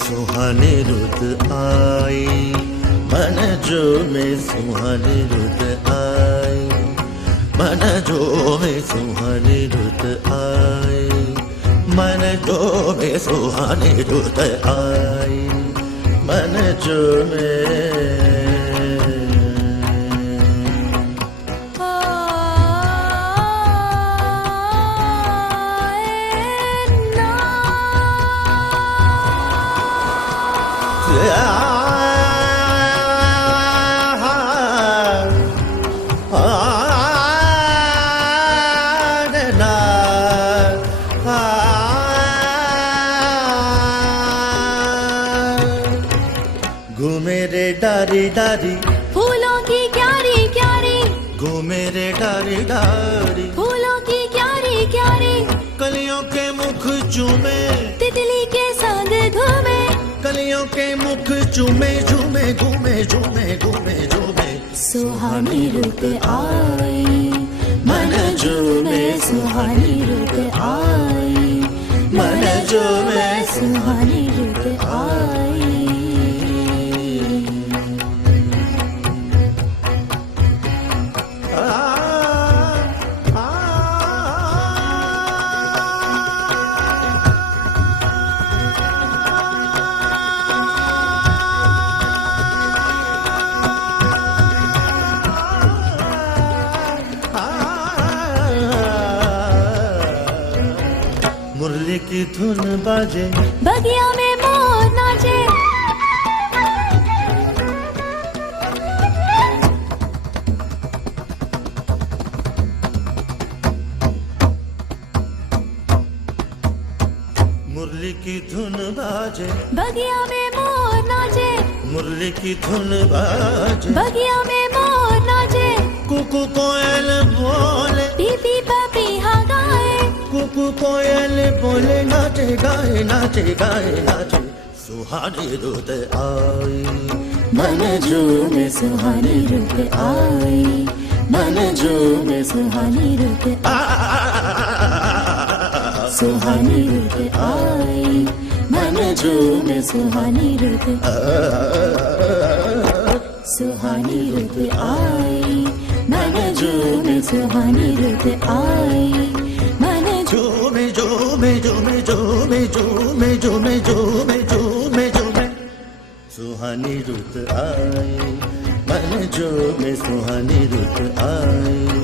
सुहानी रुत आई मन जो में सुहानी रुत आई मन जो में सुहानी रुत आई मन जो में सुहानी रुत आई मन जो में घूमे रे डारी डारी फूलों की क्यारी क्यारी घूमे रे डारी डारी फूलों की क्यारी क्यारी कलियों के मुख चूमे तितली के संग घूमे कलियों के मुख चूमे झूमे घूमे झूमे घूमे झूमे सुहानी रुत आई मन झूमे सुहानी रुत आई मन झूमे सुहानी रुत आई मुरली की धुन बाजे बगिया में मोर नाचे मुरली की धुन बाजे बगिया में मोर नाचे मुरली की धुन बाजे बगिया में मोर नाचे कुकू कोयल बोले पीपी पपीहा गाए कुकू कोयल बोले नाचे गाए नाचे गाए नाचे सुहानी रुत आई मन झूमे सुहानी रुत आई मन झूमे सुहानी रुत सुहानी रुत आई मन झूमे सुहानी रुत सुहानी रुत आई मन झूमे सुहानी रुत आई मन झूमे झूमे झूमे झूमे झूमे झूमे झूमे झूमे झूमे सुहानी रुत आई मन झूमे सुहानी रुत आई